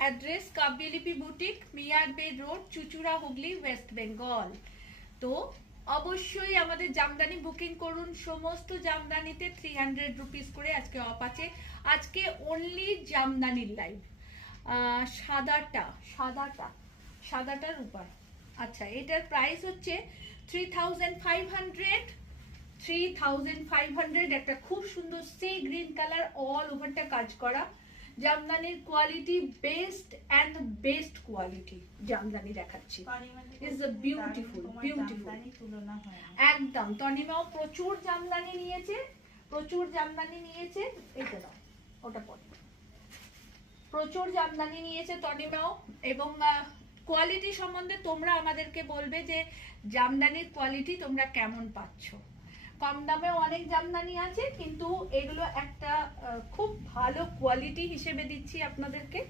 Address কাব্যলিপি boutique, মিয়ার বে road, Chuchura, Hooghly, West Bengal. তো অবশ্যই আমাদের জামদানি বুকিং করুন। সমস্ত জামদানিতে 300 রুপিস করে আজকে অফ আছে। আজকে অনলি জামদানির লাইভ। সাদাটার উপর। আচ্ছা, এটার প্রাইস হচ্ছে 3500। 3500। একটা খুব সুন্দর সি গ্রিন কালার, অল ওভারটা কাজ করা। জামদানির quality best and best quality Jamdani দেখাচ্ছি। ইজ আ বিউটিফুল বিউটিফুল একদম। তনিমাও প্রচুর জামদানি নিয়েছে, প্রচুর জামদানি নিয়েছে। এটা দাও, ওটা পরে। প্রচুর জামদানি নিয়েছে তনিমাও। এবং কোয়ালিটি সম্বন্ধে তোমরা আমাদেরকে বলবে যে জামদানির কোয়ালিটি তোমরা কেমন পাচ্ছ। কম দামেও অনেক জামদানি আছে, কিন্তু এগুলো একটা খুব ভালো কোয়ালিটি হিসেবে দিচ্ছি আপনাদেরকে।